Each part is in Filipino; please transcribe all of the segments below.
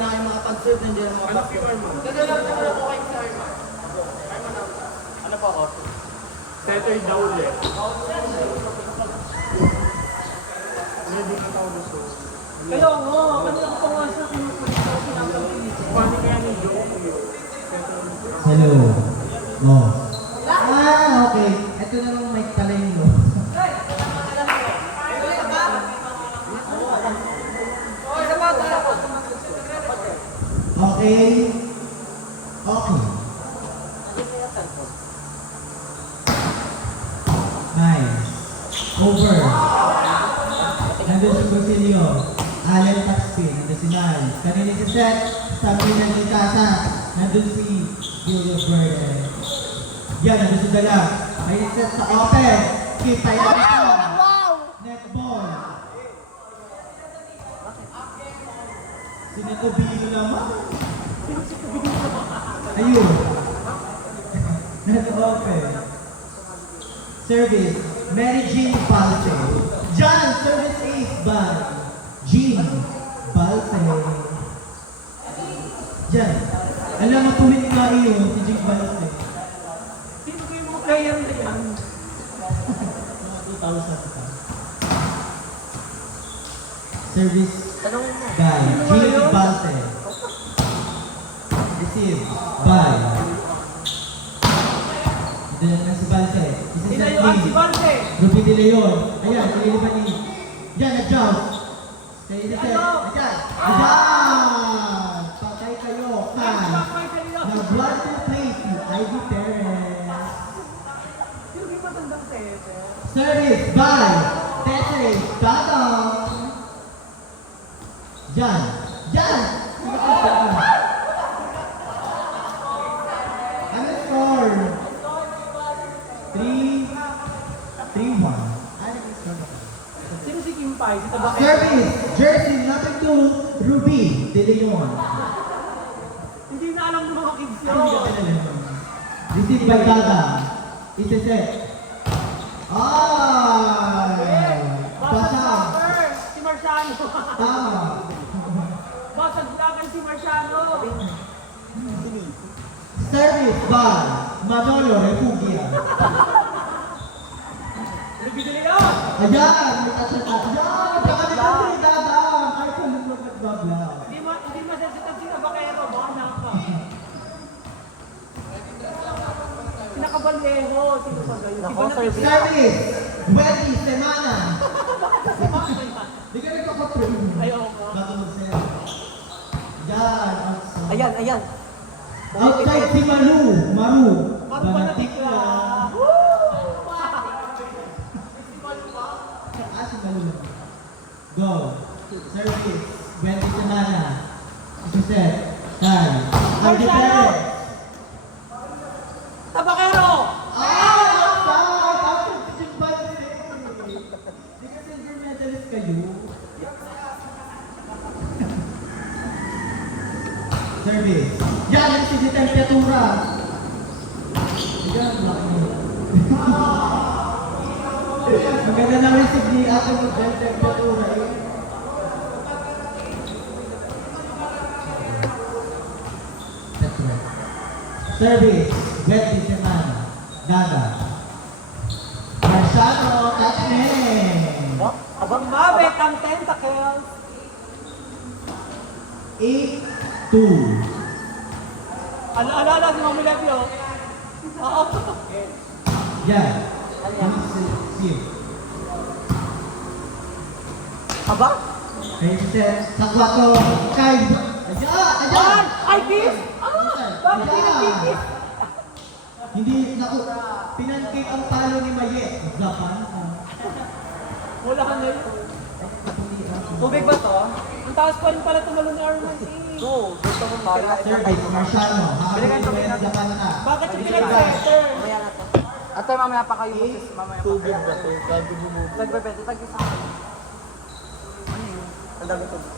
na kayo makapag-serve, nandiyan ang mga basket. Dadala ko kayo sa Arman. Ano pa ako? Setter daw ulit. Kaya nga, kanina ko pa nga siya kinukulit ako pinapabilis. Paano kaya ni Joe? Hello. Oh. Okay. Ito na lang mic pala yun, no? Okay. Okay. Nice. Over. Nandun si Basilio. Allen Taxpin. Nandun si Niles. Kanina si Seth. Sabi ng Likasa. Nandun si Julio Verde. Yan, nandun si Dala. May set sa open. Kita yan ito. Netball. Sinitubilo naman. Ayun. Net-open. Service. Mary Jean Balse. John, service ace by Jean Balse. Diyan. Alam mo, tumit nga iyo si Jean Balse. Sino ko yung mga player na yan? 2,000 ka. Service Tanongin mo. by Jean Balse. Receive by. Ito na si Balse. Inayuan si Barce. Ruby de Leon. Ayan, nililipan ni. Yan, na-jump. Kaya iniset. Ayan. Ayan! Patay kayo. Kan. Nag-blood to place ni Ivy Perez. Sino yung matandang tete? Service by Tete Dadong. Yan. Yan! Ano score? 3-1. Ano yung score? Sino si Kim Pai? Si Tabakero? Service, jersey number 2, Ruby De Leon. Hindi na alam ng mga kids Ano yun. yung pinala? Received by Dada. Isa-set. Ay! Basag Basa. soccer! Si Marciano. Tama. Basag vlogger si Marciano. Service by Manolo Repugia. Ruby de Leon. Ayan! May kasya ka. Ayan! Pagkakalitan ni Dada. Ay, kalunod nagbabla. Hindi masensitive si Tabakero. Baka naka. Pinakabalyeho. Sino pa gayon? Iba na pizza. Service! Wendy Semana. Di ka nagkakatrain. Ayaw ko. Bago mag-serve. Yan. outside. Ayan, ayan. Outside si Maru. Maru. Bago pa Banatik natikla. lang. Si Maru. Go. Service. Wendy Semana. Isa-set. Time. Andy Perez. Tabakero! Service. Yan ang si temperatura. Yan, laki mo. Maganda na receive ni ate mo dyan temperatura eh. That's right. Service. Wet di semana. Dada. Marciano, touch me. Abang mabit ang tentacles. 8-2. Ala, si Mami Levio. Oo. Yan. Receive. Aba? Kaya sa 4. Kay. Ayan! Ay, kiss! Bakit hindi nag-kiss? Hindi, naku, pinancake ang talo ni Maye. Japan. Wala ka na yun. Tubig ba to? Ang taas pa rin pala tumalo ni Arman. No, gusto mo Mario. Service, Marciano. Bigyan tubig natin. Japan na. Bakit yung pinag-setter? Mamaya na to. Ate, mamaya pa kayo boses. Mamaya pa. Tubig ba ito? Gabi mo. Nagbebenta, tag-isa. Ano yun? Ang dami tubig.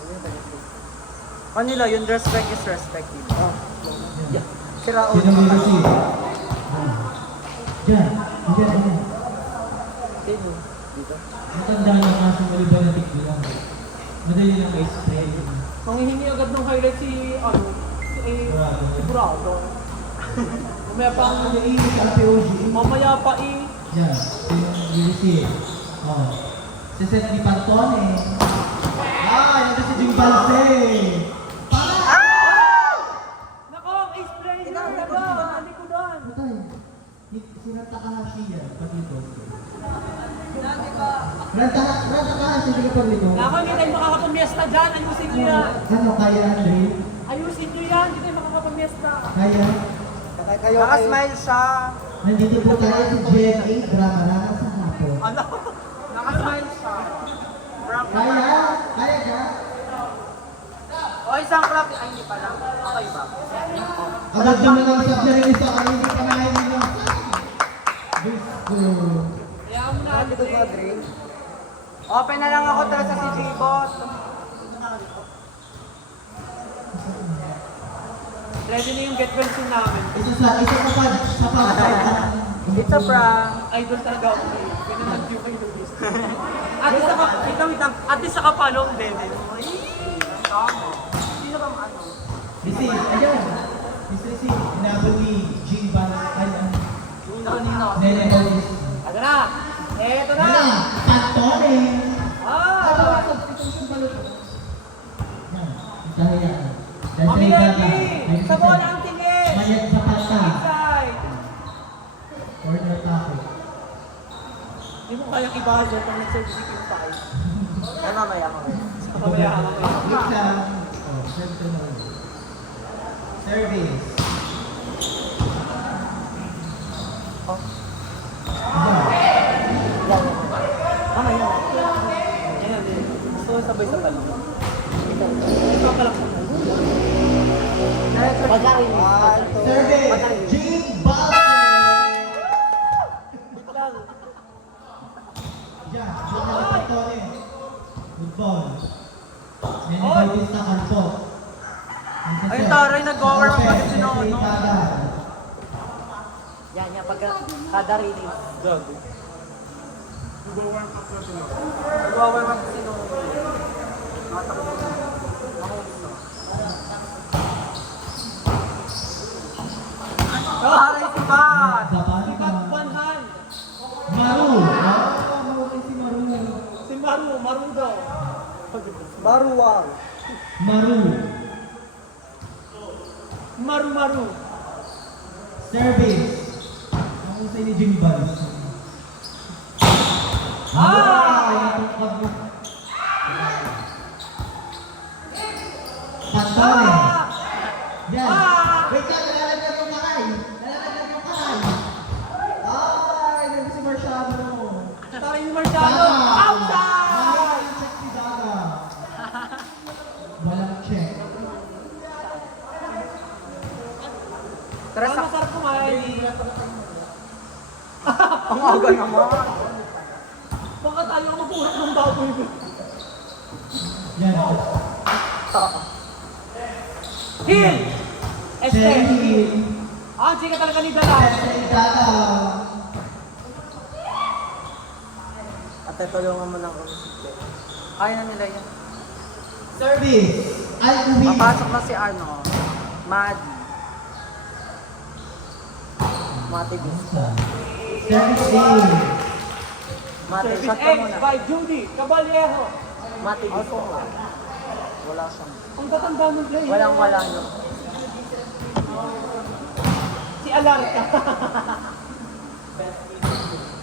Manila, yung respect is respect. Sira Sino may receive? Diyan. Diyan. Dito. Matanda na kaso maliban na tigbilang. Madali lang may spray. Manghihingi agad ng highlight si, si Brado. Mamaya pang, mamaya pa Yan, i-receive. Oh. Siset ni Pantone. Nandun si Jing Balse. Nako, ace play na talaga. Hindi ko doon. Patay. Sino Takahashi yan? Pag ito. Ran Takahashi, hindi ka pag ito. Nako, hindi tayo makakapamiesta dyan. Ayusin nyo yan. Ano, kaya Andre? Ayusin nyo yan. Hindi tayo makakapamiesta. Kaya? Nakasmile siya. Nandito po tayo sa GMA Drama sa hapon. Ano? Nakasmile siya. Kaya? Kaya ka? O isang clap. Ay, hindi pala. Okay ba? Agad naman ang submarine sa akin, hindi pa nahin nila. Gusto. Kaya mo na. Open na lang ako tara sa si J-Boss. Ready na yung get well soon namin. Isa sa pag It's a prank. Idol talaga ako ngayon. Ganun mag-view kayo ng list. At least wait lang. At least sa kapalong din. Tama. Sino bang ano? Receive, ayan. Mr. C, inabot ni Jing Ban, ay, Nino. Nene Bolis. Ano na? Eto na! Ano? Pantone. Ah! Substitution pala ito. Yan, dahil yan. Mami Lady! Sa bola ang tingin! Mayat sa panta. Inside! Corner topic. Hindi mo kayang i-budget ang nag-service si Kim Pai. Ay, mamaya. Mamaya. Look lang. Oh, center na ulit. Service. Oh. Ayan. Mamaya. Ayan, gusto ko sabay sa talong. Ito ka lang sa Service. Jing Balse. lang. Yan, Junior Pantone. Good ball. Nene Bolis na karpo. Ay, taray, nag-warm up pa si Nono. Yan, pagka kada release. Gago. Nag-warm up si Nono. Taray si Bat! Ikat Banhan. Maru. Mahuli si Maru. Si Maru daw. Baruwang. Maru. Maru. Service. Ang usay ni Jing Balse. Natungkad mo. Pantone. Yan. Wait lang, nalalagyan yung kamay. Ay, nandun si Marciano. Tayo yung Marciano. Outside! Check si Daga. Walang check. Tara Ang sa... masarap kumain. Ang aga naman. Baka tayo ang mapuhat ng baboy ko. Yan. Hill! Esther! Cherry. Ah, chika talaga ni Dalal. Si Daga. Ate, tulungan mo ng umusip. Kaya na nila yan. Service. Ay, uwi. Papasok na si ano, Maddie. Mati gusto. Service A. Mati, Service shot ka X muna. by Judy Caballero. Mati gusto mo. Wala siyang. Ang tatanda ng play. Walang-wala nyo. Si Alarka.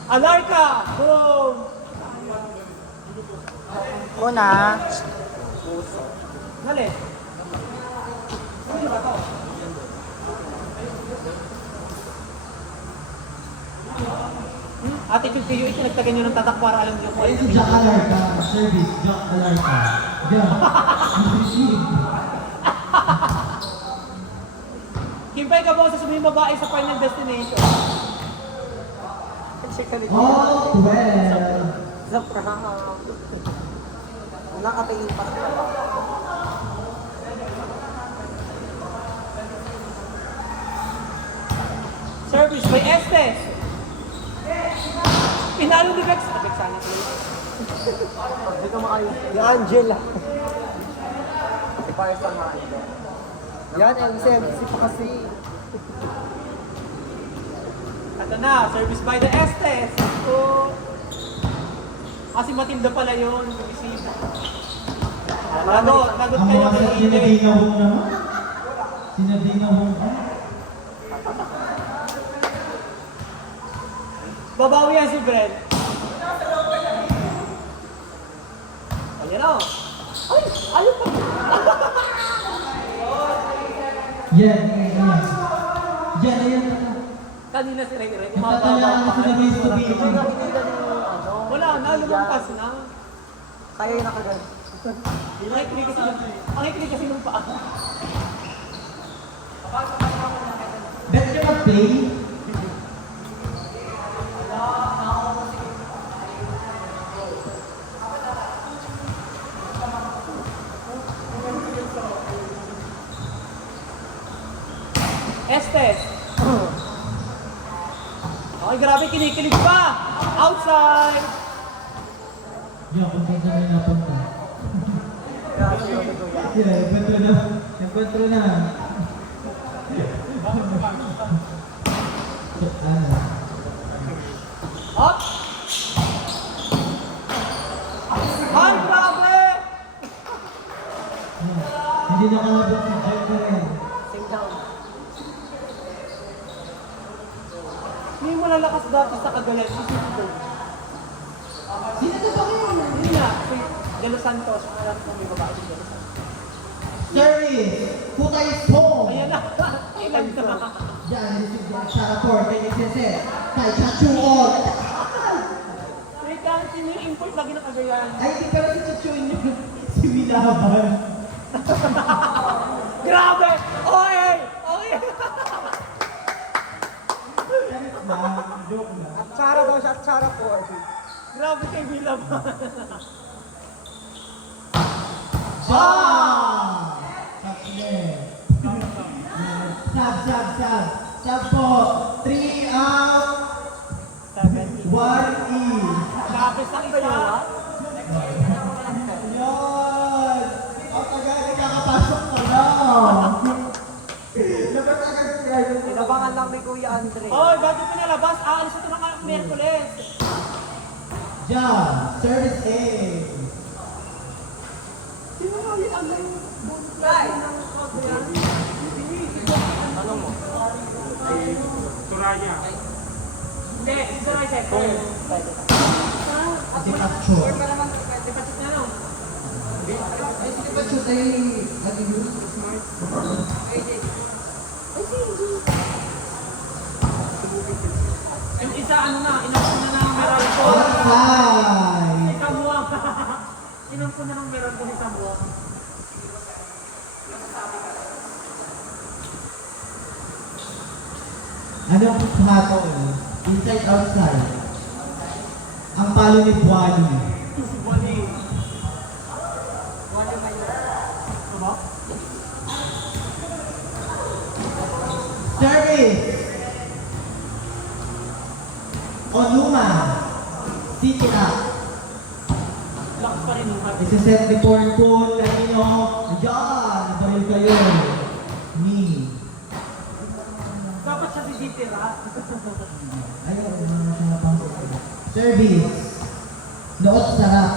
Alarka! Boom! Una. Puso. Nali. Sino ba to? Attitude kayo, ito nagtagan nyo ng tatak para alam nyo kung Ay, ano si Jack Alarca. Service. Jack Alarca. Yan. Receive. Kimpay ka ba sa sabihin babae sa final destination? Check ka rin. All 12. Sa prank. Nakatingin pa sila. Service by Estes. Pinalo ni Vex. Vex sana sila. Hindi ka makayos. Si Angela. Para sa mga yan, MC pa kasi. Ito na, service by the Estes. So, kasi matinda pala yun. Bumisita. Lagot Ang kayo mga kay Ine. sinadinahong naman. Sinadinahong ka. Babawi yan si Brent. Ayan o. Ay, ayaw pa. Yan. Kanina si Ray Ray. Tatanaan ko sila may sabihin. Wala na, lumampas na. Kaya yung nakagal. Ang ikli kasi nung paa. Bet ka mag-play? Estes. Okay, grabe, kinikilig pa. Outside. Yan, kung saan saan may napunta. Sila, nagkwentro na. Ano? Up. Ay, grabe. Hindi nakalabot si Joy rin. Same down. Hindi mo lalakas dati sa Kagayan. Sino to ba kayo? Hindi na. Si De Los Santos. Alam ko may babae si De Los Santos. Service! Putay Pong! Ayan na. Ilan na. Yan, receive yan. Sarapor, kay Nexeset. Kay Chachuon. Teka, sino yung import lagi ng Kagayan? Ay, hindi pero si Chachuon yung si Wilaban. Grabe! Okay! Okay! Joke na. At Chara daw siya, at Chara po. Grabe kay Willam. Sab po. 3 out. 1 in. Grabe sa isa. Yun. Ang tagal, kakapasok ka lang. Dapat agad siya. Inabangan lang ni Kuya Andre. Oy, bago pinalabas, aalis ito ng Merkules. Diyan, service A. Sino nga yung ang bonus lagi ng Kagayan? Ano mo? Hindi, si Soray second. Si Pacho. Si Patrick na lang. Si Pacho ay nag-use. Yung isa ano na, inampun na ng Meralco. Outside. Si Samuang. Inampun na ng Meralco si Samuang. Anong hatol? Inside, outside. Ang palo ni Buwani. Si Bonnie. Ano? Service. Onuma. City up. Lakas pa rin yung hati. Isa-set report po. Latino. Ayan. Dahil kayo. Ni. Dapat siya si Dieter, ha? Ayaw. Service. Noot sarap.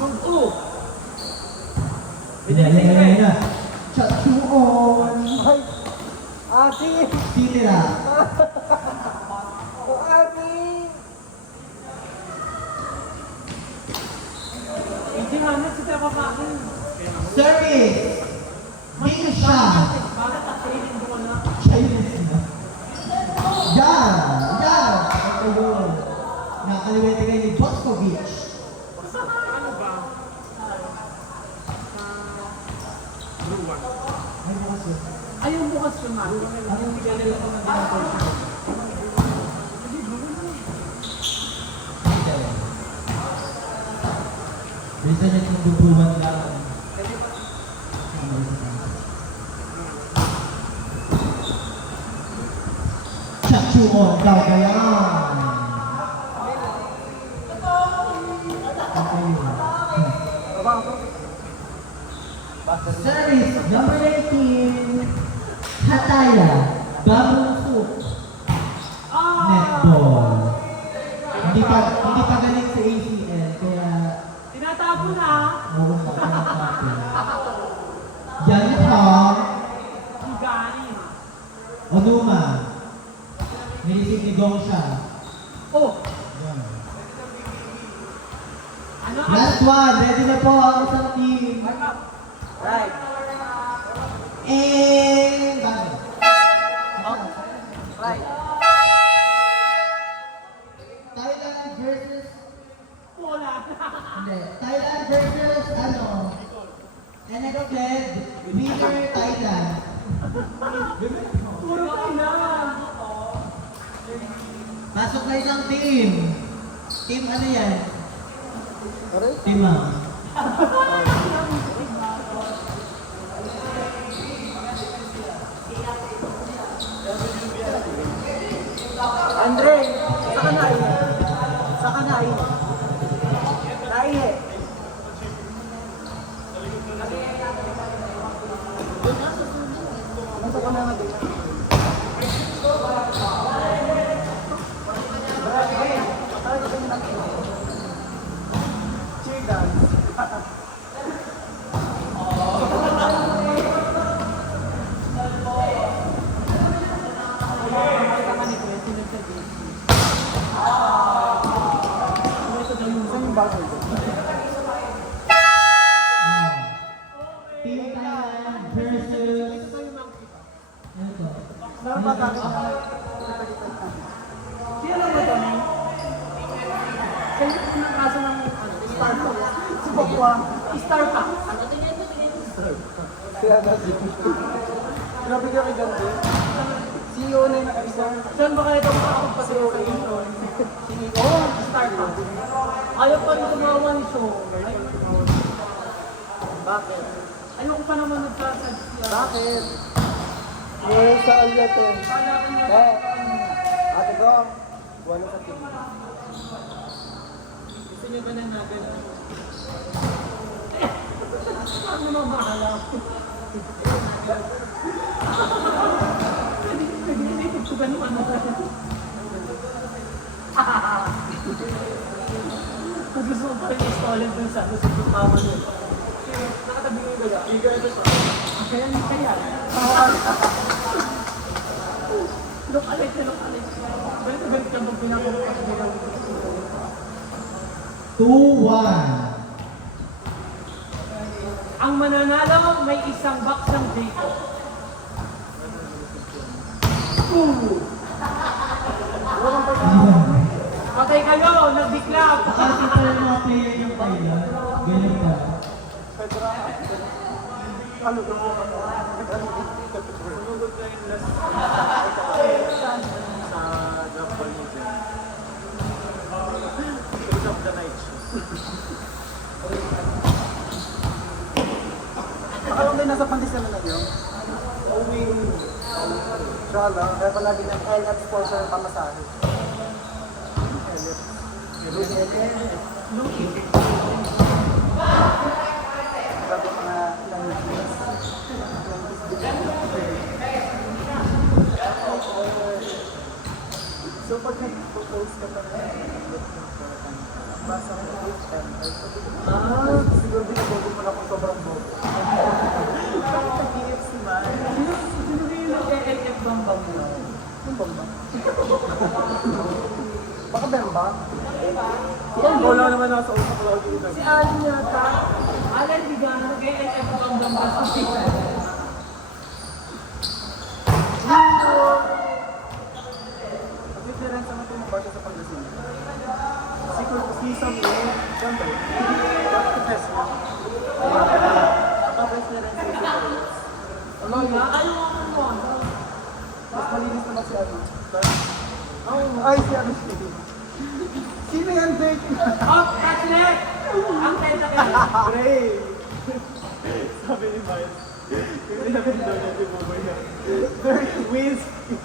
Gugu! Yan. Chachuon. Ay! Ate! Titira. O ate! Hindi nga na, si Tepa Pakin. Service. Bing siya. Bakit ang training doon na? Chinese na. Yan. Yan. Ito yun. Nakaliwete kayo ni Boscovich. Ano ba? Ay, bukas yun. Ayun bukas yung man. Ang bigyan nila ko ng dinapos. Bisa niya itong dubuhan lang. Chachuon daw kaya. Baba ako. is number 19, Hataya, Bamboo Soup, Netball. Hindi pa galing sa ACL, kaya Tinatapo na. huwag mo natin. Yan Hong, Higani. Onuma. Nilisip ni Gong siya. Oh, Yan. ano? Last one, ready na po ang isang team. Right. And bago. Right. Thailand versus Wala. hindi. Thailand versus NXT winner Thailand. Puro kayo naman. Pasok na isang team. Team ano yan? Aray? Team Andre, saka na eh. Saka na eh. Nain eh. Nasa ka na nga din. Cheer dance. Saan yung bago ito? Team Thailand versus ano to? Meron pa tayo. Sino ba ito? Kayo ng kaso ng Star Pack. Subakwa. Star Pack. Kaya natin. Grabe ka kay Dante. CEO na yung nakaisa. Saan ba kayo ito makakapagpasaya sa inyo? Oh, Star Pack. Ayaw pa rin tumawa ni show. Bakit? Ayoko pa naman nagsasadya. Bakit? Meron sa alyatin. Kala ko na. Ate ko, wala sa TV. Gusto niyo ba na nagal? Ano naman mahala? Nag-iisip ko ba naman ano? Gusto ko pa rin installin dun sa ano sa tama nun. Nakatabi ko yung gaya. Bigay ito siya. Kaya hindi kaya. Look alit na look alit. Ganito ka pag pinapapagbigaw. 2-1. Ang mananalo may isang box ng Jacob. Patay kayo, nagbiklap. Kasi pala yung mga player yung Thailand. Ganyan pa. Ano ko mo? Sunugod na yung last sa job call niya. Close of the night show. Alam din nasa pandesal na yun. Uwi. Siya lang. Kaya palagi ng LF sponsor ang pamasahe. Sabi ko na lang so pag nag-propose ka pa na basa ko na this time, siguro binabogo mo na kung sobrang bogo. Nag-iip si Man. Sino kayo nag-LF bambang mo? Yung bomba? Baka Bemba? Wala naman nasa usap ko lagi ito. Si Alan yata. Alan Bigano, nag-LF bambang ba sa sila? Ang difference naman ito mabasa sa Pangasinan. Si Samuel, siyempre, press na. Press na rin si Samuel. Ayaw ako mo. Mas malinis naman si ano. Ay, si ano si sino yan, Jake? Oh, that's it! Ang tentacle. Bray! Sabi ni Miles, yung nilagay daw niya si Boboy na, Dirty Whiskey!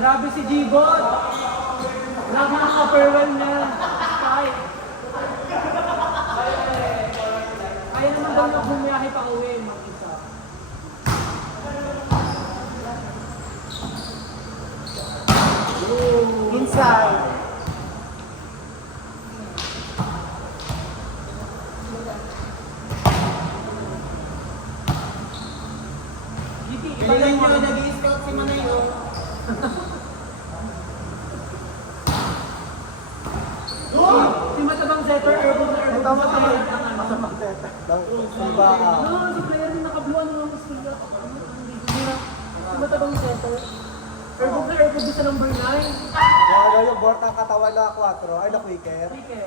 Grabe si G-Bot. Nakaka-farewell niya. Kahit. Kaya naman daw na bumiyahe pa uwi, mag-isa. Inside. GT, iba Kailan lang nyo mga nag-i-scout si Manay oh? Si Matabang Zephyr, Urban na Urban. Tama tama. Masamang teta. Diba? No, si player din naka-blue, ano mga skill na. Si Matabang Zephyr. Urban na Urban din sa number 9. Yung board ng katawan na 4. Ay, na quicker. Sige.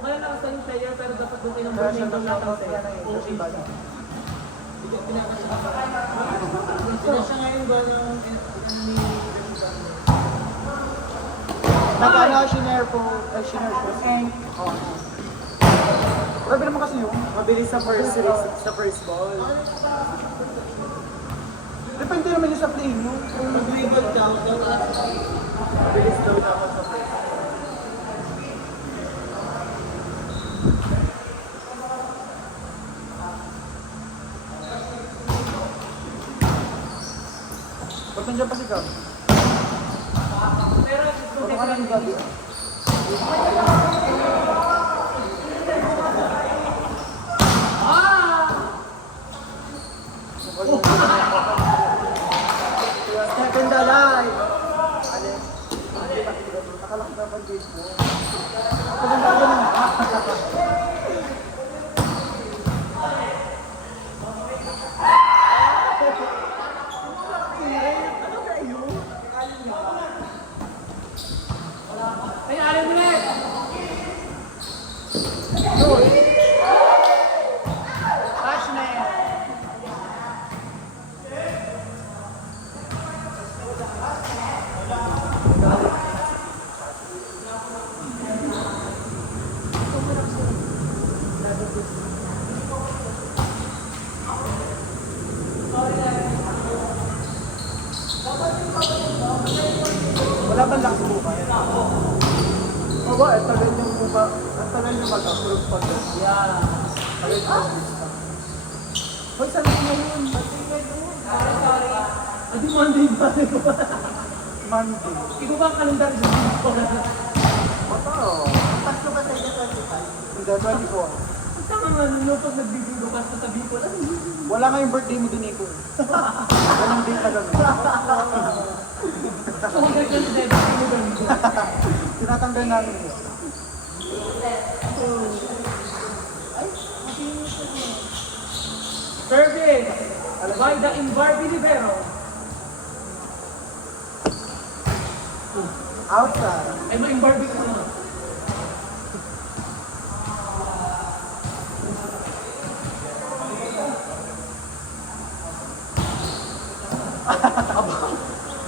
Malalakas na yung player, pero dapat doon kayo number 9 ng lahat ng set. Okay. Sino siya ngayon ba ng ni Nagana, shinare po. Ay, shinare po. Oo. Grabe naman kasi yung mabilis sa first race, sa first ball. Depende naman yung sa play mo. kung mag-rebound ka, Mabilis daw dapat sa first. Ba't nandiyan pa si Gab? Pero gusto Ba't ka lang Gab? Second alive! Alin? Nakalak na pang gate mo. Maganda ka naman. Ay, alam mo na eh. Touch na yan. Wala bang lang subukan? O ba, at tagal yung buka, at tagal yung mag-approve pag Yeah. tagal yung Hoy, saan na yun? Adi Monday ba? Monday. Ikaw ba ang kalendar dyan? Bata o. Tatlo ka sa iyo, 25? Hindi, 24. Saan nga no, pag nagbibigyo ka sa sabi ko, ano? Wala nga yung birthday mo din, Nico. Walang date na gano'n. So, hanggang ka sa debit mo ganito. Tinatanggal namin yun. Service by the Imbarbi Libero. Outside. Ay, ma-Imbarbi ka naman.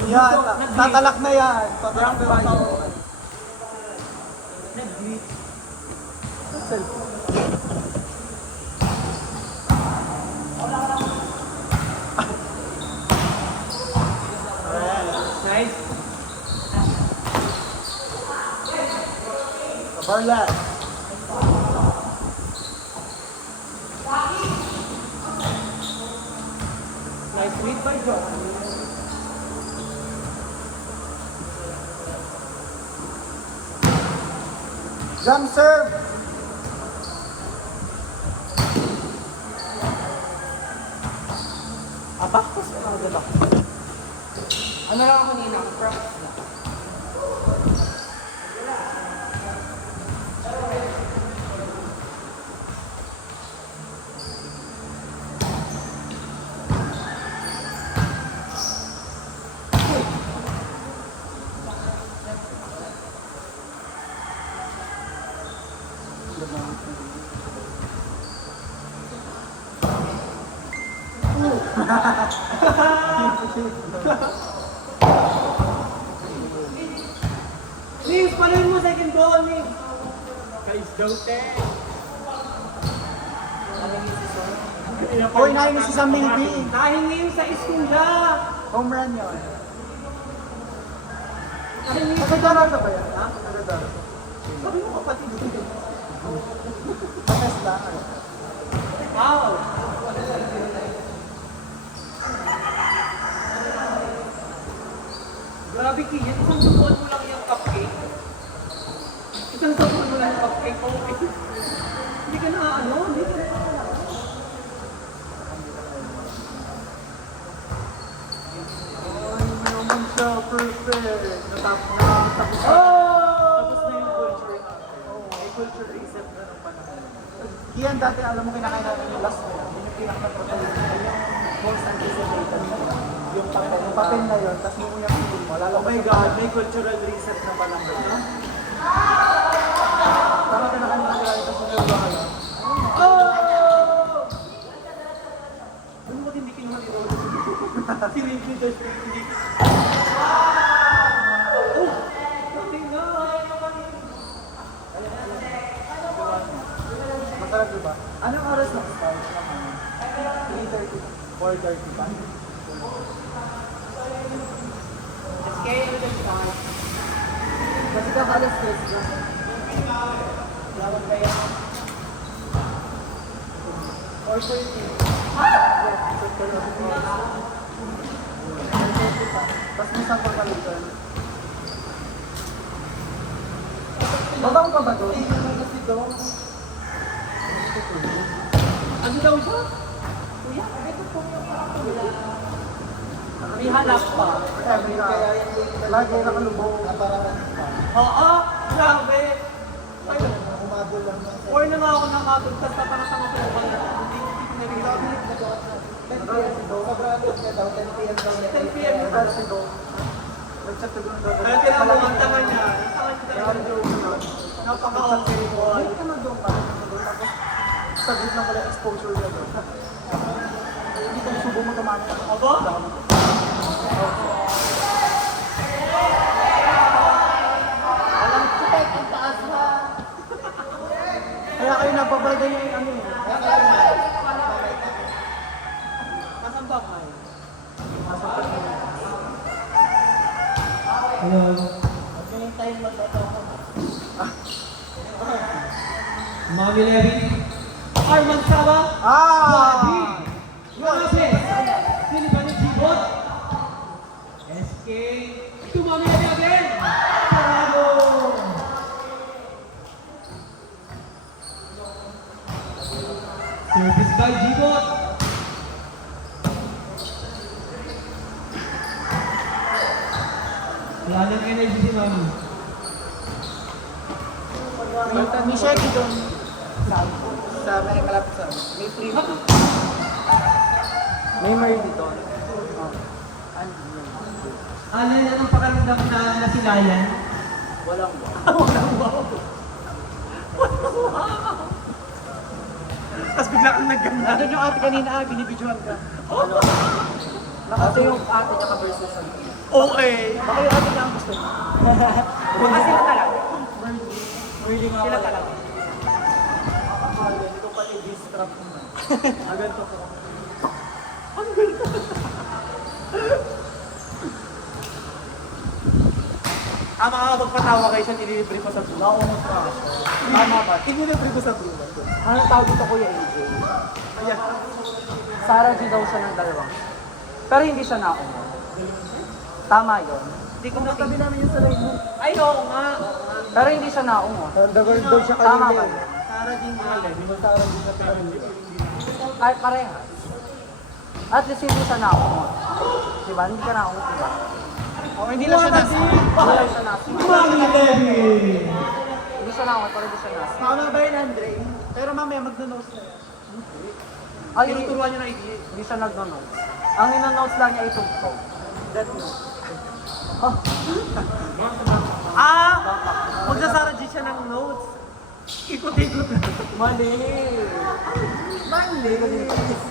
Yan, tatalak na yan. Tatalak na yan. Nag-greet. Nice. Barla. Nice read by John. Jump serve. Abaktos o diba? Ano lang ako kanina? Practice na. Nings, panuhin mo second goal, Nings. Guys, dote. Hoy, nahin si Sam Maybe. Nahingi yung sa iskunda. Home run yun. Nagdaraso ba yan? Ha? Nagdaraso. Sabi mo kapatid ko. Pates lang. Wow! Grabe Kian, isang subuan mo lang yung cupcake. Isang subuan mo lang yung cupcake. Okay. Hindi ka na ano, hindi ka na Ay, naman siya, perfect. Tapos na yung culture. May culture reset na ng panahon. Yan dati, alam mo, kinakain natin yung last one. Yun yung pinaka-protagonist. Yung most anticipated. Yung papel na yun, tapos mo yung feeling mo. Oh my God, may cultural reset na panahon. No? Tama ka na kanina nila ito sa nagbahala. Ano mo hindi kinuha ni Rolo? Si Winky Josh hindi. Oh! Nothing na! Masarap diba? Anong oras ng start naman? 3:30, 4:30 ba? Kaya yung start. Kasi kakalas stress lang. Laban kaya. 4:30. Tapos minsan pang kalitan. Babang ka ba doon? Kasi doon. Ano daw siya? Kuya, ito po yung may hanap pa. Lagi nakalubong. Oo, grabe. Ay, Umabol lang yan. or na nga ako nakatod, tapos napanasama ko pa na. Hindi ko narinig. 10 p.m. yung kasi doon. Nag-chat ko doon. Kaya kailangan mo ang tanga niya. Ang tanga niya talaga. Napaka-okay mo. Ay, ka na doon. Parang ka doon. Tapos, sagot lang pala exposure niya doon. Hindi ko subo mo gamamit ang Aba? Alam ko, ang taas na. Kaya kayo nababalda yung ano eh. Nasaan ba kayo? Hello. Mami Levy. Arman Sawa? Ah! Grabe. Sino ba ng G-Bot? SK. Ito Mami Levy again. Bravo. Service by G-Bot. Wala nang energy si Mami. May Shaggy doon. Sa may malapit sa may free. May Merly doon. Ano yan ang pakaramdam na nasilayan? Walang ba? Tapos bigla kang nagganda. Ano yung ate kanina, binibidyohan ka? Ano? Ate yung ate niya ka-versus ano? Okay. Baka yung ate niya ang gusto niya. Baka sila talaga. Merly nga Sila pala. talaga. Ito pati distrap naman. Agad to po. Makakapagpatawa kayo siya, nililibre ko sa bulo. Naumot ka ako. Tama ba? Inilibre ko sa Bruno. Ano tawag dito Kuya AJ? Ayan. Sarah G daw siya ng dalawang. Pero hindi siya naumot. Tama yun. Hindi ko Katabi nakita. namin yung sa live mo. Ay, oo nga. Pero hindi siya naumot. The word daw siya Tama kanina. ba? Sarah din nga. Sarah din na pinanili. Kahit parehas. At least hindi siya naumot. Diba? Hindi ka naumot, diba? Oh, hindi lang siya nasa. Hindi siya naumot. Mami Levy. Hindi siya naumot, pero hindi siya naumot. Tama ba yun, Andre? Pero mamaya magno-notes na yan. Ay, Tinuturuan niyo na idea. hindi siya nagno-notes. Ang ino-notes lang niya itugtog. That note. Oh, Ah! Magsasara G siya ng notes. Ikot-ikot na. mali. Mali!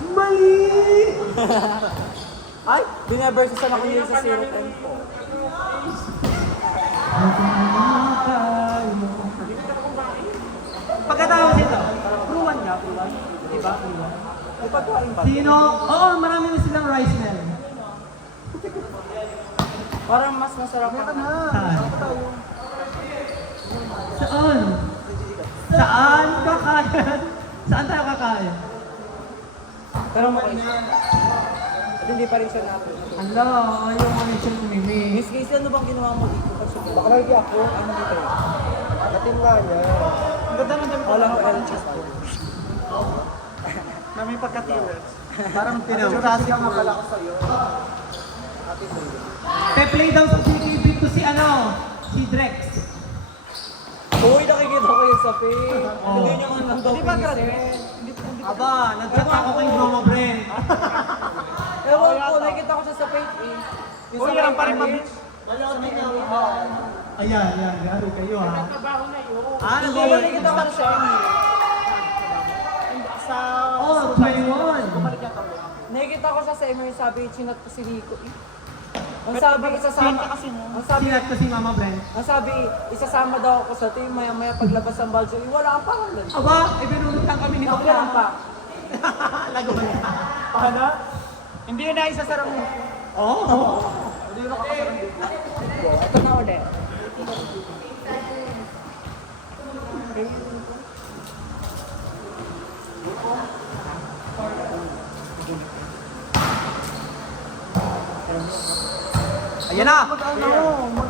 Mali! Ay, binaversusan ako niya sa 0 and 4. Pagkatapos ito, Pruwan nga, pruwan. Diba? May pagkain ba? Sino? Oo, marami na silang rice mill. Parang mas masarap Kaya ka ang... na. Saan? Saan pa tayo? Saan? Saan kakain? Saan tayo kakain? Pero okay. At hindi pa rin siya natin. Ala, ayaw nga rin siyang umimik. Miss Casey, ano bang ginawa mo dito? Baka lagi ako. Ano dito? Dating nga niya. Ang ganda ng damit. Wala ko LHS. Na may pagka-T-Rex. Parang Jurassic nga pala ko sa'yo. Pe-play daw sa CCTV to si si Drex. Uy, nakikita ko yun sa page. Oh. Hindi niyo man lang daw Hindi ba pinisin. graduate? Aba, nag-chat ako kay Mama Bren. Ewan ko, nakikita ko siya sa page eh. Yung Uy, sa yan may pa rin page. mabit. Ayan, garo kayo ha. Ah, Hindi, nag-work nakikita ko siya. Sa... Oh, 21. Bumalik yan kami. Nakikita ko siya sa MR, sabi, chinat ko si Rico eh. Ang sabi, isasama, ang sabi, Sinat ko si Mama Bren. ang sabi, isasama daw ako sa team, maya-maya paglabas ng balso, wala ang pangalan. Aba, ibinulot lang kami ni Nakailan pa. Lago ba niya? Paano? Hindi yun na isasarang mo. Oo. Hindi yun nakakasarang dito. Ito na ulit. Ayan na! Mag-ano?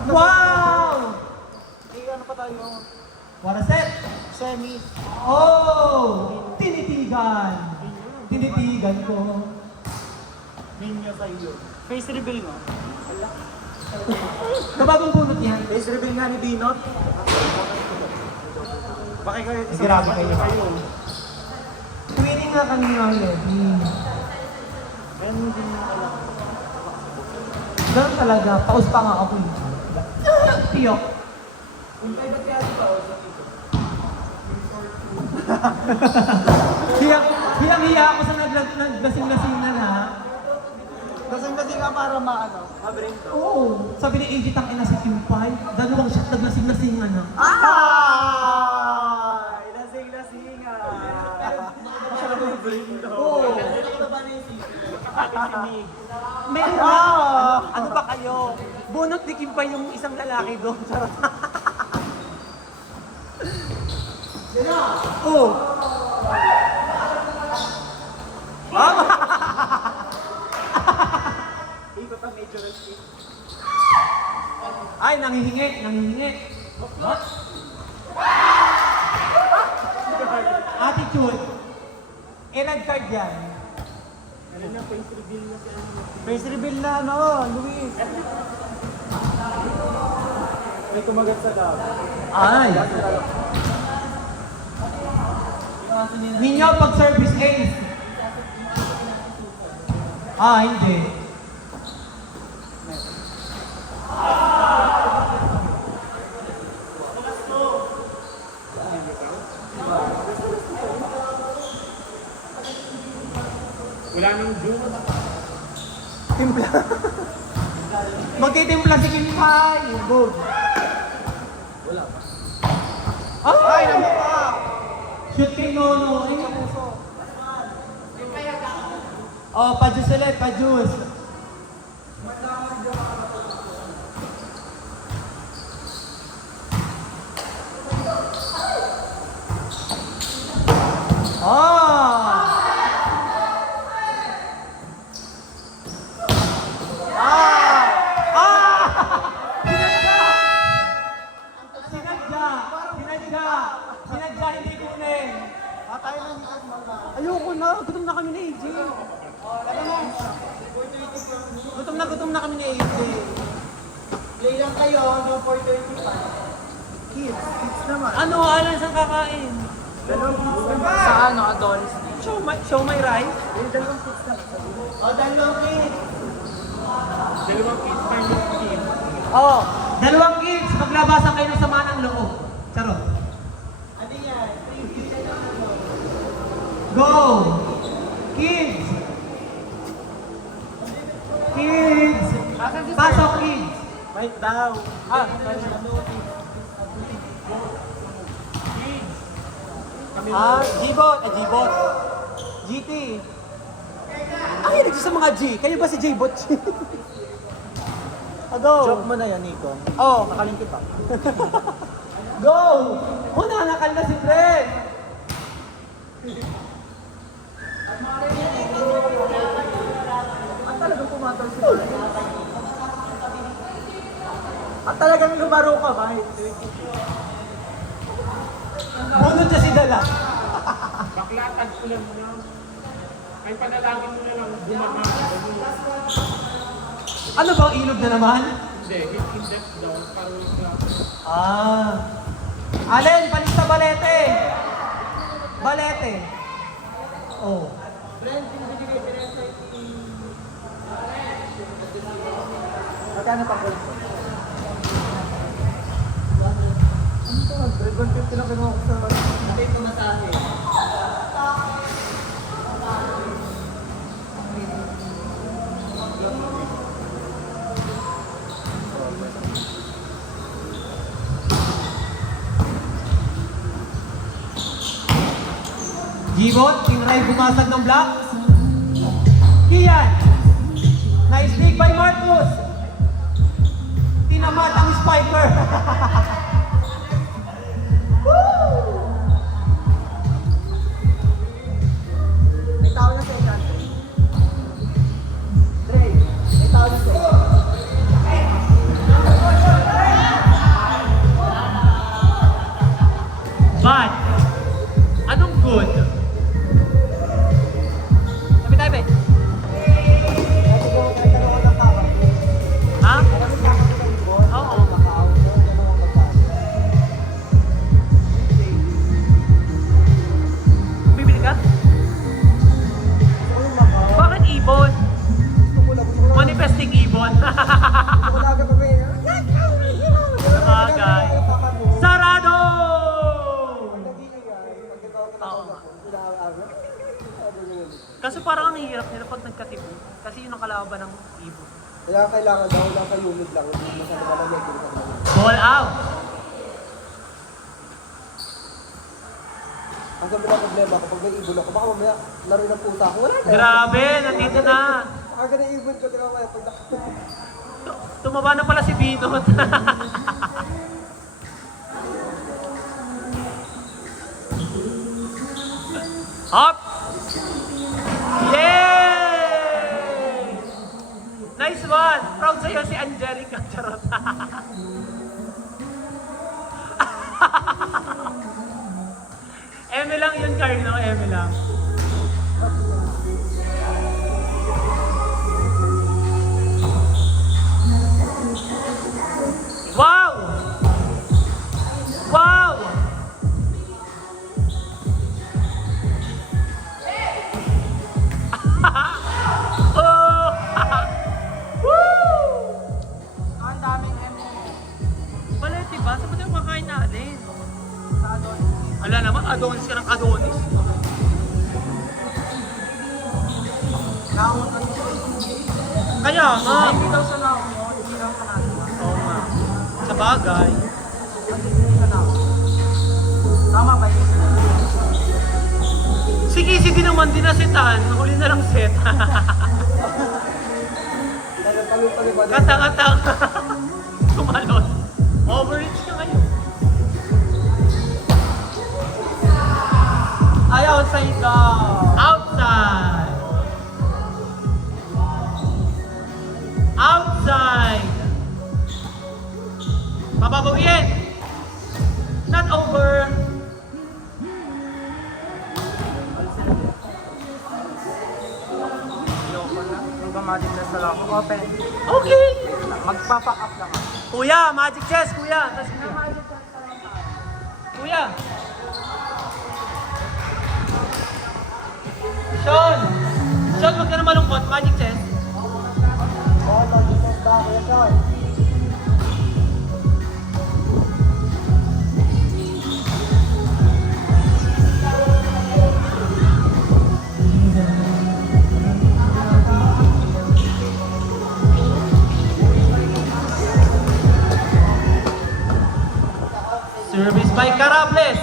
Wow! Ano pa tayo? What a set! Semi. Oh! Tinitigan! Tinitigan ko. Ninyo sa iyo. Face reveal mo. Kabagong bunot yan. Face reveal nga ni Binot. Bakit kayo Grabe kayo. Twinning nga kami nga ulit. Kaya hindi mo alam. Ganun talaga. Paus pa nga ako. Tiyok. Hiyang-hiya ako sa naglasing-lasingan ha. Lasing-lasing nga para maano. Mabrain daw. Oo. Sabi ni Agent ang ina si Kimpay. Dalawang shot naglasing-lasingan na. Ay! Lasing-lasing nga. Oo. Meron na. Ano ba kayo? Bunot ni Kimpay yung isang lalaki doon. Charot. Oh. Ikot ang major escape. Ay, nangihingi. What? Attitude. Red card yan. Face reveal na ano, Luis. May kumagat sa dab. Ay. Ninyo pag service ace. Hindi. Wala nang June. Timpla. Magtitimpla si Kimpay. Good. Ay, namukha. Shoot kay Nono. Oh, pa-juice ulit, pa-juice. Sinadya, hindi kunin. Tayo lang dito muna. Ayoko na, gutom na kami ni AJ. Gutom na kami ni AJ. Play lang kayo, no 4:35. Kids naman. Ano, saan kakain? Sa ano, Adonis. Show my rice? Dalawang kids na. Dalawang kids. Dalawang kids, final team. Oh, dalawang kids. Maglabasan kayo ng sama ng loob. Charot. Ano yan? Go! Kids! Kids! Pasok, kids! Wait daw. G-bot! G-bot! GT! Ay, nagsis sa mga G. Kayo ba si J-bot? Go! Joke mo na yan, Nico. Oo, kakaling kita. Go! Una, nakal na si Fred! At talagang pumatol si Fred. At talagang lumaro ka, Mike. Bunod siya si Dala. Bakla, tagpulan mo lang. Ay, panalangin mo na lang. Bumaba. Ano bang ilog na naman? Hindi, hit index daw. Parang Allen, palis sa balete! Balete! Oh. Magkano pa ko? Ano to? 150 lang kinuha ko sa Hindi ito masahe. Gibon, tinry bumasag ng block. Kian. Nice dig by Marcus. Tinamat ang spiker. May tao na sa inyo. Dre, may tao na sa inyo. Bad. Anong good? Sabi tayo, be. Ha? Oo. Bibili ka? Bakit ibon? Manifesting ibon. Bagay. Sarado! Oo nga. Kaso parang ang hirap nila pag nagkatibo. Kasi yun ang kalaban ng ibon. Kaya kailangan daw nasa unit lang. Hindi mo sa naman Ball out! Ang sabi na problema ko, pag may ibon ako, baka mamaya laro ng pusa ako. Wala na. Grabe, nandito na. Baka ganun ibon ko, tingnan ko kaya pag Tumaba na pala si Binot. Hop! Yay! Nice one! Proud sa'yo si Angelica. Charot. Eme lang yun, Carlo. Eme lang. Wow! Wow! Oh! Woo! ang daming Balit, diba? Saan ba tayo makain natin? Ala naman, Adonis ka ng Adonis. naon ang Kaya nga. hindi daw sa naon mo, hindi lang ka natin. Oo nga. Sa bagay. Tama ba yun? Sige naman din na setan. Huli na lang set. Palipalipad. Kata-kata. Tumalon. Overreach ka ngayon. Ay, outside daw. Outside. Outside. Pababawiin. Not over. Magmamagic na sa lang. Open. Okay. Magpapack up lang ako. Kuya, magic chess, kuya. Kuya. Sean, wag ka na malungkot. Magic chess. Oo, mag-defend ba ako yan, Sean? Service by Carables.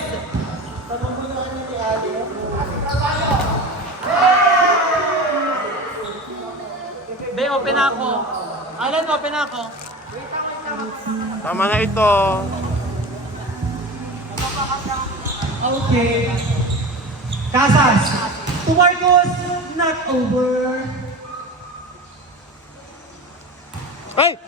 Be, open ako. Alan, open ako. Tama na ito. Okay. Casas. To Marcos, not over. Hey!